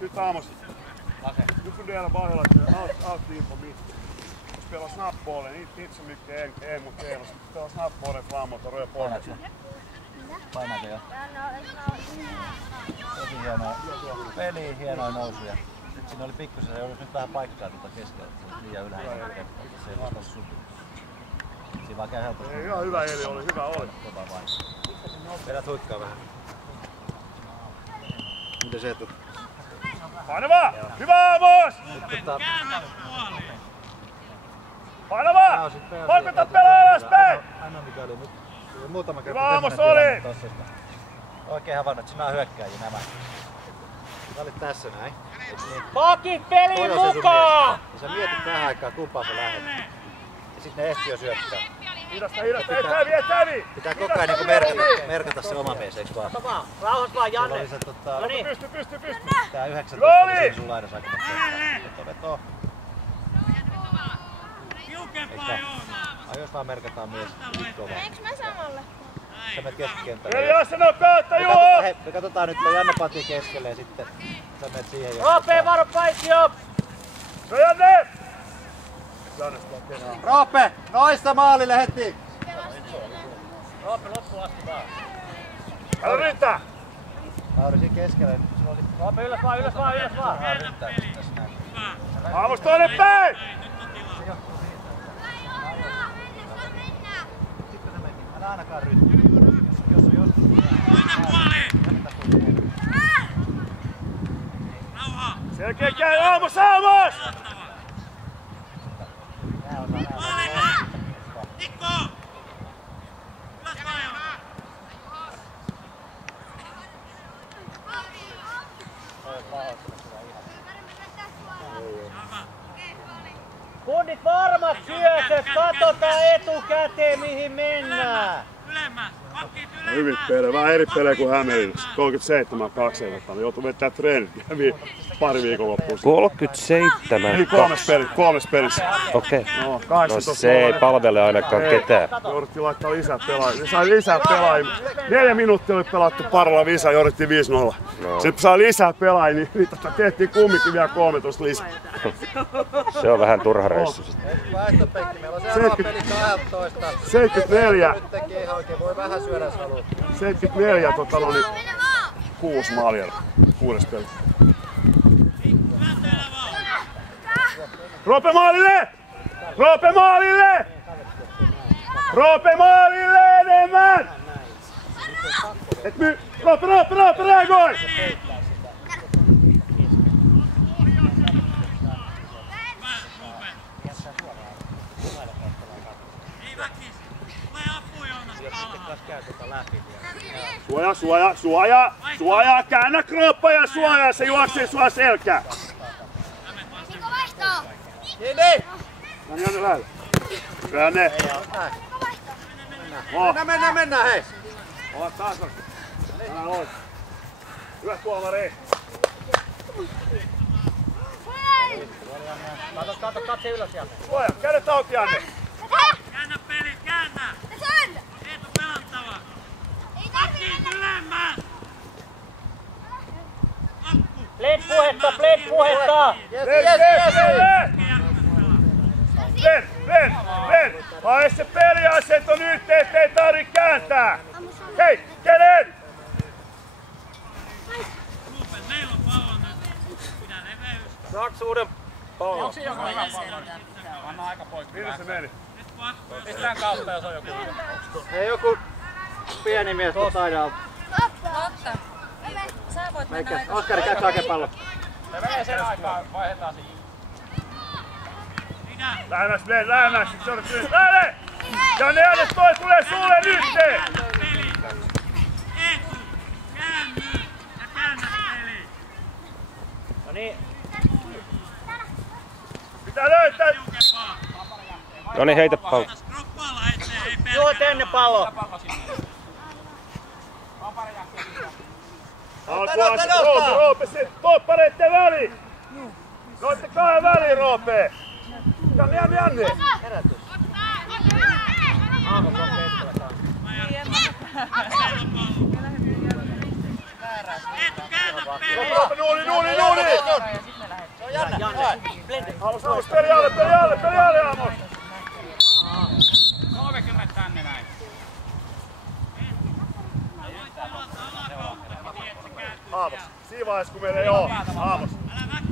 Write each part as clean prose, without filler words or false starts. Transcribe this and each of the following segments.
Nyt Amos. Nu funderar bara hela tiden, allt in på mitten. Och spela snabbbollen, inte så mycket en mot en. Spela snabbbollen framåt och rör bollen. Painaako jo? Tosi hienoa peliä, hienoja nousuja. Nyt siinä oli pikkusen, joudut nyt vähän paikkaa keskellä. Se oli liian ylhäällä. Se ei olisi tossa supi. Siinä vaan käy helposti. Ihan hyvä Eli oli, hyvä oli. Vedät huikkaa vähän. Miten se etu? Painava! Hyvä Amos! Painava! Paikota pelaa alaspäin! Ainoa mikä oli nyt. Muutama kerta. Hyvä Amos oli! Oikein havainnut, sinä on hyökkääjiä nämä. Sä olit tässä näin. Pakit peliin mukaan! Ja sä mietit tähän aikaan kumpaan sä lähet. Ja sit ne ehtii jo syöttää. Hidasta, et hävi! Pitää koko ajan merkata se oma peesi, eiks vaan? Rauhas vaan Janne! Pysty! Tää 19 niin sun laidassa aika veto. Ai jos vaan merkataan mies kovaa. Eiks mä samalle? Sä menet keskikentälle. Eli Aseno kautta, Juho! Me katsotaan nyt toi Janne Pati keskelle ja sitten sä menet siihen jo. Roope, varo paitio! No Janne! Roope! Noista maalille heti! Roope loppuun asti vaan. Älä riittää! Lauri siinä keskellä. Roope ylös vaan! Amos toinen päin! Älä ainakaan ryhtyä. Jos on joskus... Selkeä käy! Amos! Amos! Nikko! Kundit varmat syötöt, katsotaan etukäteen mihin mennään! Ylemmäs! Pakit ylemmäs! Hyvin pelejä, vähän eri pelejä kuin Hämeenlinnassa. 37-2 joutuu vetää treenit. Kävi pari viikonloppua. 37. Eli kolmes pelissä. Okei. No, No se ei palvele ainakaan ketään. Jouduttiin laittaa lisää pelaajia. Sai lisää pelaajia. 4 minuuttia oli pelattu parilla Visa, jouduttiin 5-0. No. Sitten sai lisää pelaajia, niin tehtiin kumminkin vielä 13 lisää. Se on vähän turha reissu sitten. Vaihtopekki, meillä on seuraava peli 12. 74. Nyt tekee ihan oikein, voi vähän syödä jos haluaa. 74 6 maalia. 6 peli. Roope maalille! Roope maalille! Roope maalille enemmän! Roope reagoi! Suojaa, käännä kroppa ja suojaa, se juoksee sua selkää. Niko vaihto! Kiinni! Janne lähellä. Janne. Mennään hei! Oot taas. Älä oot. Hyvä tuomari. Kato katse ylös Janne. Suoja, kädet auki Janne. Käännä pelit, käännä! Eetu pelattava! Pakit ylemmäs! Bled puhetta! Len! Hae se peliasento nyt, ettei tarvi kääntää! Hei, kädet! Ruben, meillä on pallo nyt. Pidä leveys. Saaks uuden pallon? Onko se joku hyvä anna aika poikki. Miten se meni? Nyt vastaan. Pistään kautta, jos on joku. Hei joku pieni mies tuossa aidalta. Totta. Sä voit mennä aika. Oskari, käy hakee pallon. Se menee sen aikaa, vaihdetaan siihen. Lähemmäs, Len, lähemmäs! Lähde! Janne, toi tulee sulle nyt! Peli! Eetu! Käänny! Ja käännä peli! No niin. Pitää löytää! No niin, heitä pallo. Kroppaalla eteen, ei pelkää. Juo tänne pallo! Roope, se toppareitten väliin! Noitte kahden väliin, Roope! Janne! Herätys. Aamos on keskellä kanssa. Eetu, kääntä Nuuli! Se on Janne. Amos, peli alle, Amos! 30 tänne näin. Amos, siinä vaiheessa kun meillä ei oo. Amos,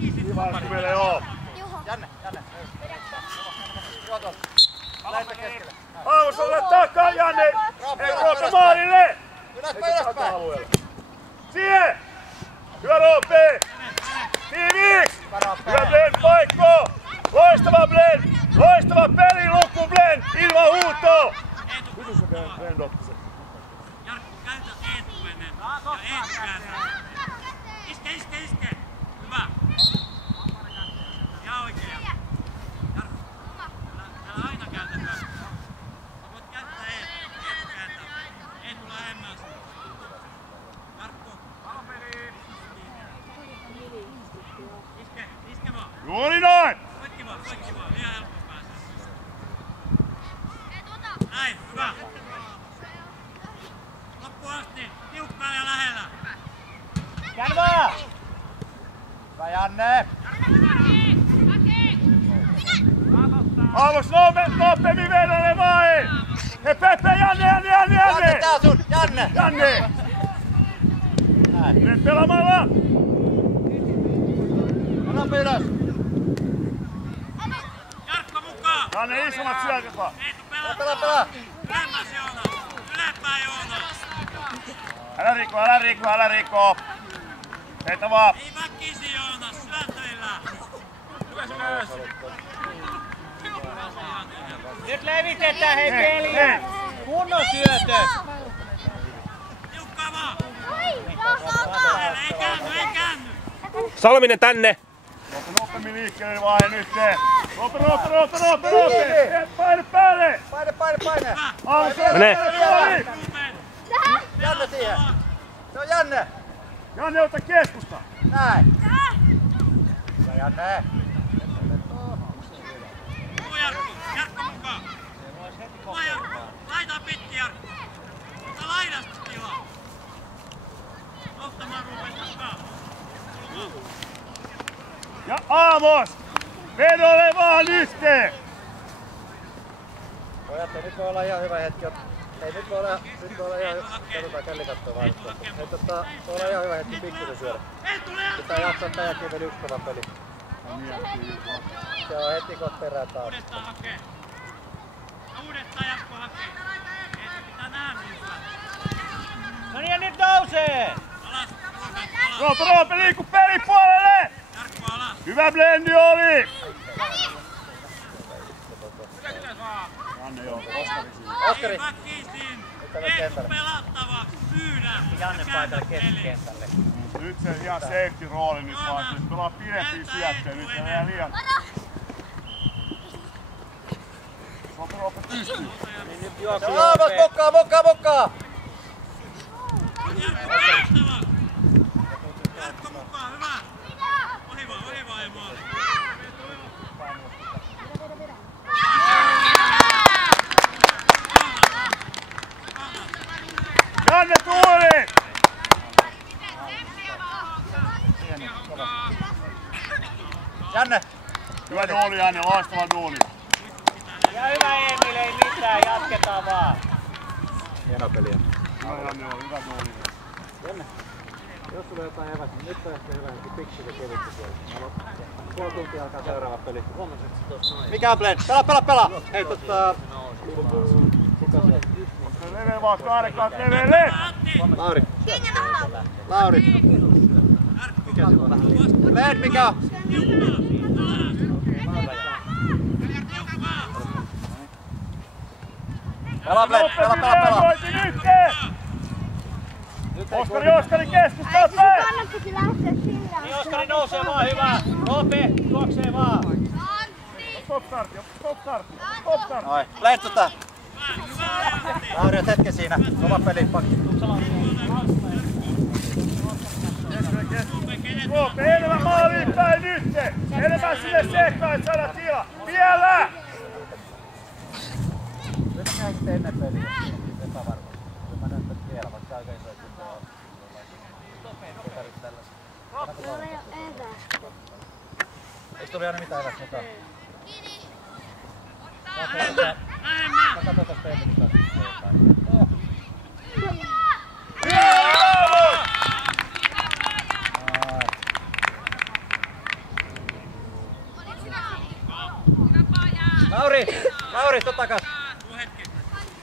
siinä vaiheessa kun meillä ei oo. Janne. Lähettä keskelle. Amos, ota takaa, Janne! Ei Roope maalille! Ylöspäin! Siihen! Hyvä Roope! Tiiviiksi! Hyvä Blend, paikko! Loistava Blend! Loistava peli, lukku Blend! Ilman huutoa! Miten se Blend otti sen? Jarkko, käytä Eetu ennen. Ja Eetu kääntää. Iske! Hyvä. Ja oikein. Jarkko, älä aina käytä myös. Voit käyttää Eetu. Eetu kääntää. Eetu lähemmäs. Jarkko. Iske vaan. Juuri noin! Poikki vaan. Liian helppo pääsee. Näin, hyvä. Loppuun asti. Tiukkaan ja lähellä. Kään vaan! Hyvä Janne! Amos, nopeammin vedälle vai! Hei Pepe, Janne! Janne tää sun! Janne! Näin. Nyt pelaamalla! Anna ylös! Jarkko mukaan. Janne, isommat syökät vaan! Eetu pelaa. Pelaa! Ylemmäs Joonas. Ylempää Joonas. Älä rikko! Heitä vaan! Ei väkisi Joonas. Syöntöillä. Ylös. Nyt levitetään hei peliä! Hei! Kunnon syötö! Tiukkaa vaan. Ei käänny. Salminen tänne! Nopeammin liikkeelle vaihe nyt! Roope! Paine päälle! Paine! Amos, Mene! Janne siihen! Se on Janne! Janne, ota keskusta! Näin! Hyvä Janne! Tuu Jarkko mukaan. Tuu Jarkko. Laitaa pitti Jarkko. Ota laidasta tilaa. Auttamaan Ruben mukaan. Ja Amos! Vedolle vaan yhteen! Pojat, nyt voi olla ihan hyvä hetki. Ei nyt voi olla ihan hyvä. Katsotaan kellikattoa vaan. Voi olla ihan hyvä hetki pikkusen syödä. Pitää jaksaa tän jälkeen vielä yksi kova peli. Se on heti kohta perään taas. Uudestaan hakee. Uudestaan Jarkko hakee. Ei pitää nähdä mitään. No niin ja nyt nousee! Alas. Ruben, alas. Roope, liiku pelipuolelle! Jarkko alas. Hyvä blendi oli! Janne joo, Oskari! Ei väkisin. Nyt Eetu pelattavaksi. Pyydä. Janne paikalle keskikentälle. Nyt se ihan safety rooli nyt vaan. Nyt pelaa pidempiä syöttöjä. Nyt se jää liian. Roope pystyy. Niin nyt juoksu Aamas, mukaan! Jarkko pelattavaksi. Jarkko mukaan. Hyvä. Ohi vaan ja maali. Janne tuoli! Janne! Hyvä duuli, Janne. Loistava duuli. Ja hyvä Emil, ei mitään, jatketaan vaan. Hieno peliä. Hyvä Janne on, hyvä duuli. Janne, jos sulla jotain evästä, niin nyt on ehkä hyvä hetki pikkuisen kevyttä siellä. Puoli tuntia alkaa seuraava peli. Mikä on Blend? Pelaa! Hei Leve vaan, kaarekaat levelle! Lauri. Mikä se on? Blend, mikä on? Pelaa Blend, pelaa! Oskari keskustaa päin! Kannattaisi lähteä sinne. Niin Oskari nousee vaan, hyvä! Roope, juoksee vaan! Stop start! Noin, Blend Lauri, hetken siinä. Kova peli, pakki. Roope, enemmän maaliin päin nyt! Enemmän sinne sekaan, et saada tila! Vielä! Nyt näin sitten ennen peliä. Epävarma. Mä näytän vielä, vaikka aika iso kuntoa on. Eikö tuli aina mitään evästä mukaan? Mä katson tosta Emilin kanssa. Lauri, takas!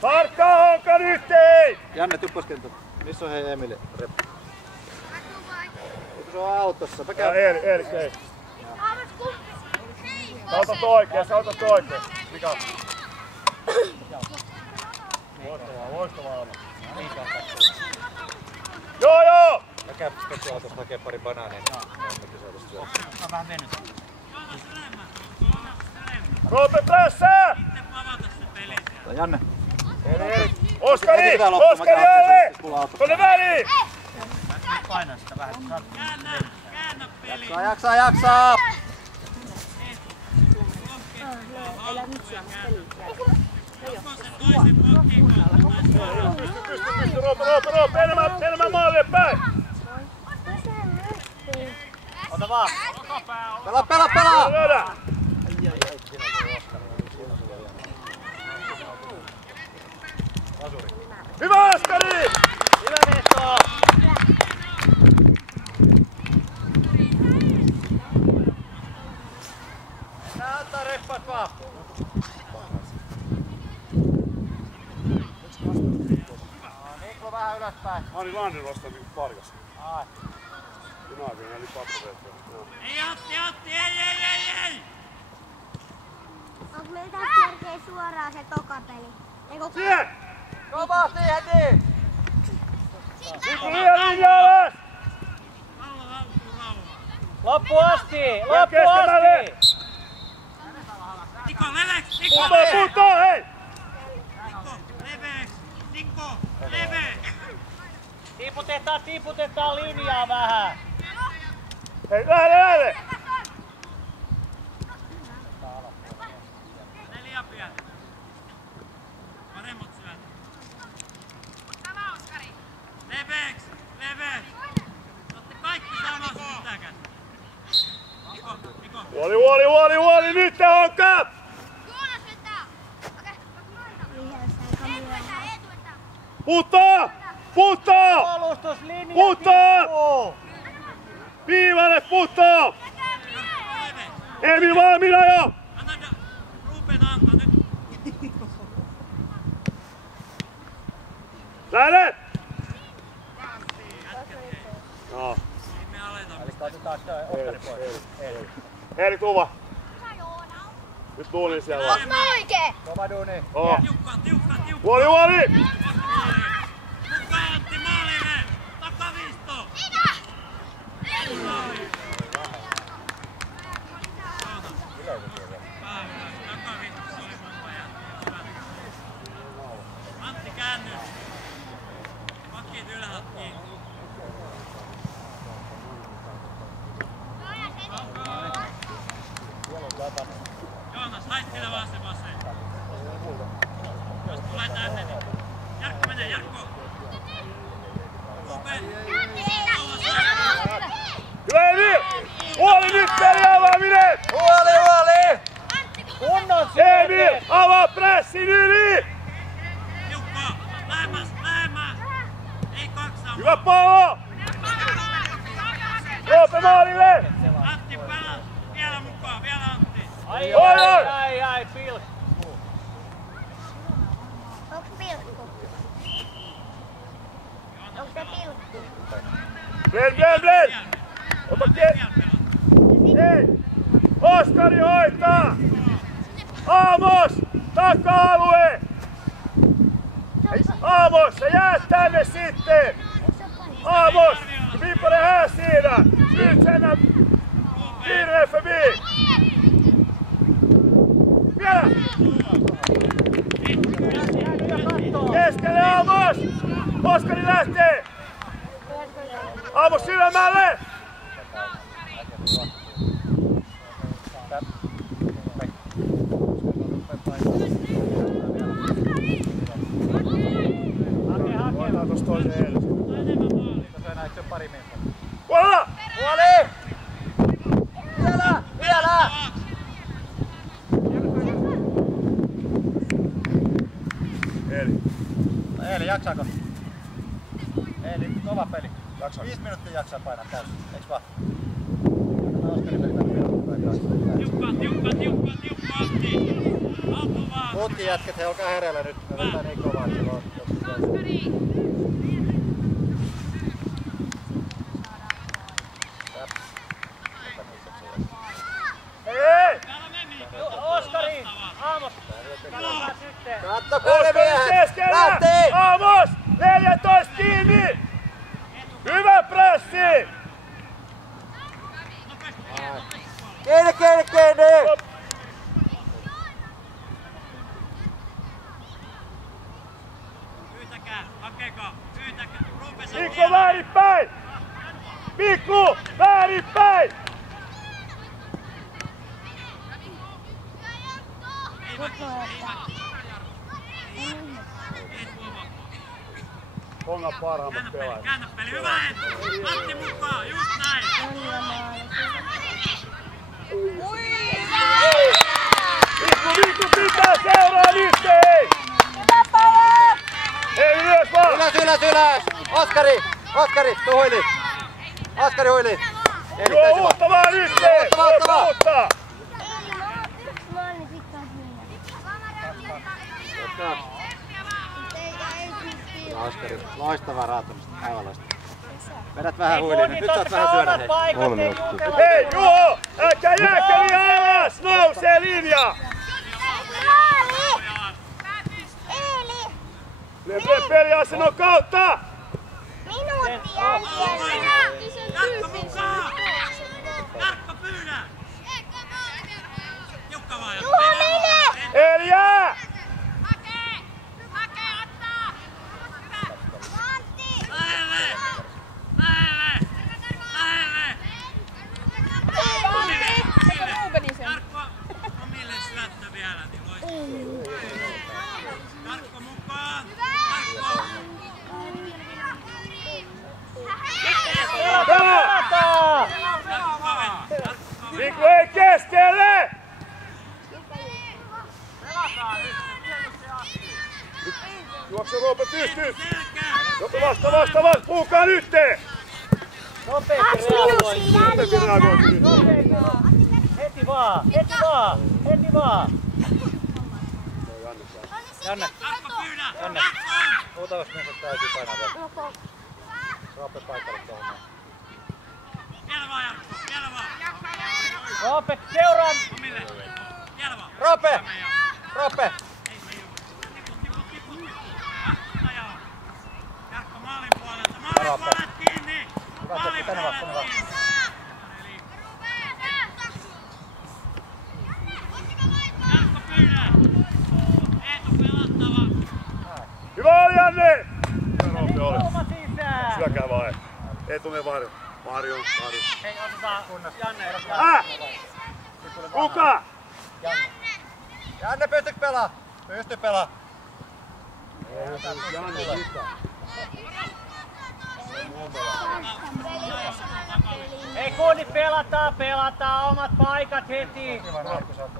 Tarkkaa Honkan yhteen! Janne, tuppaskenttä. Missä on hei Emili? Reppu. Eikö se on autossa? Mä käyn. Eeli. Sä otat oikein. Mikä on? Loistavaa. Joo! Mä käyn autosta hakee pari banaaneja. Mä vähän mennyt. Roope prässää! Tää Janne. Eli. Oskari alle! Tonne väliin! Painaa sitä vähän. Käännä peli. Jaksaa! Elä nyt siellä peliä. Pysty, Roope, enemmän maalille päin! Ota vaan. Pelaa! Löydä! Hyvä Oskari! Hyvä veto. Nää antaa reppat vaan. Niklo vähän ylöspäin. Ani Lander vastaa niinku parkas. Ai. Junakin eli pakkoveettä. Ei Antti, ei! Onko meillä tässä järkeä suoraan se tokapeli? Siihen! Kovasti heti! Sitten linja alas! Pallo laukuu rauhaa. Loppu asti! Niko, leveeks! Puuttuu, hei! Niko, leveeks! Tiputetaan linjaa vähän. Hei, lähde! 4 pian. Paremmat syöt. Sama Oskari. Leveeks! Otte kaikki samassa sitäkään. Niko. Huoli, nyt Honka! Joonas vetää! Okei, Puuttaa! Puolustuslinja Puuttaa! Viivalle puuttaa! Emil valmiina jo! Anna Ruben antaa nyt. Lähde! No. Me aletaan. Eli katsotaan sitä Oskari pois. Eeli Tuva. Nyt luulin siellä. Onks mä oikee? Kova duuni. Oo. Tiukka. Huoli! Mukaan Antti maalille! Takavisto! Antti käänny! Pakit ylhäältiin! Joonas, hait sillä vasen. Jos tulee tänne, niin Jarkko menee, Jarkko! Ruben! Hyvä Emil! Huoli nyt peli avaaminen! Huoli! Kunnon Emil, syötet! avaa pressin yli! Tiukkaa! Lähemmäs! Ei kaksaa! Hyvä pallo! Roope maalille! Antti pelaa! Vielä mukaan! Vielä Antti! Ai, pilkku. Onks pilkku? Onks se pilkku? Blend! Ota Hei! Oskari hoitaa! Aamos! Taka-alue! Aamos, sä jäät tänne sitten! Aamos! Viipainen hää siinä! Nyt sennä! Kiire FB! Vielä! Keskelle Aamos! Oskari lähtee! Aamos syvemmälle! Voidaan tossa toiseen edes. Se näyttää pari minuuttia. Huolella! Huoli! Jaksaako? Ei, nyt kova peli. 5 minuuttia jaksaa painaa täysin. Eiks vaan? Oskari peli tänne vielä. Tiukkaasti! Altu vaan! Muutkin jätkät, he olkaa hereillä nyt. Me vetää niin kovaa, että silloin Hei! Oskari! Aamos! katso kuule miehet! Lähti! Amos! 14 kiinni! Hyvä pressi! Kiinni! Pyytäkää! Hakekaa! Pyytäkää! Mikko väärinpäin! Mikko väärinpäin! Ponga parhaimmat pelaajat. Käännä peli! Hyvä Eetu! Matti mukaan! Just näin! Mikko pitää seuraa nyt! Ei ylös vaan! Ylös! Oskari, tuu huili! Oskari huili! Juo uutta vaan nyt! Uutta! Oskari, loistavaa raatamista, aivan loistavaa. Vedät vähän huiliin, nyt saat vähän syödä hei. 3 minuuttia. Hei Juho! Äkkä jääkö liian alas! Nousee linja! Lyö peliasennon kautta! Minuutti jäljellä. Jarkko mukaan! Jarkko pyydä! Tiukka vaan! Juho mene! Elia! Lähelle! Jarkko, omille syöttö vielä, niin loistaa. Jarkko mukaan! Jarkko! Pelataan! Jarkko kaveri! Mikko ei keskelle! Juokse Roope pystyy! Roope vasta! Puhukaa nytte! Nopeesti reagointi! Heti vaan! Janne! Jarkko pyydä! Janne! Jarkko! Muutavasti minun täytyy painaa vielä. Roope paikalle tuohon. Vielä vaan Jarkko! Vielä vaan! Roope, seuraa! Omille! Vielä vaan! Roope! Tipu! Jarkko maalin puolelta kiinni! Maalin puolelta kiinni! Jarkko pyydä! Eetu pelattava! Hyvä oli Janne! Hyvä Roope oli. Kulma sisään! Syökää vaan. Eetu me Marjo. Hei, otetaan Janne. Kuka? Janne, pystytkö pelaa? Pysty pelaa. Ei kuuli, pelataan omat paikat heti.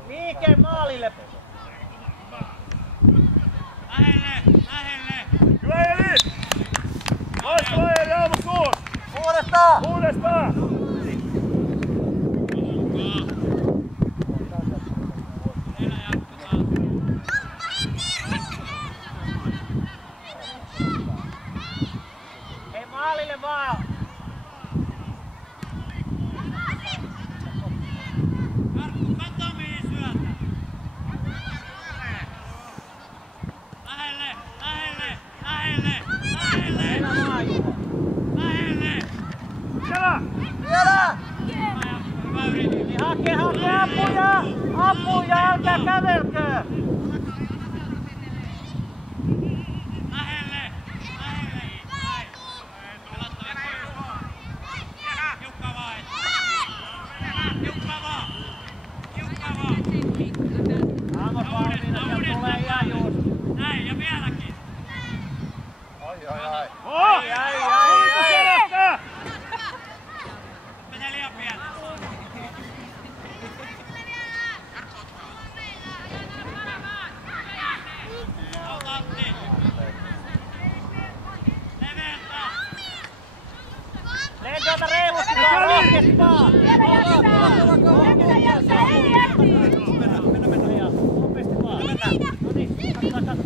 Liike maalille. Lähelle! Hyvä Eli! Loistava Eli, Aamu suun! Uudestaan! Ei maalille vaan. Jarkko, kato mihin syötä! Lähelle! Meillä maa, Juho. Lähelle! Siellä! Hyvä yritys! Niin hake apuja, älkää kävelkö. Lähelle! Tiukka vaan! Amos valmiina, sieltä tulee ihan just. Näin ja vieläkin! Ai. Selästä! Menee liian pienelle! sieltä reilusti vaan, rohkeasti vaan! Vielä jättää! Jättää! Eli Nopeasti vaan! No niin, katsotaan.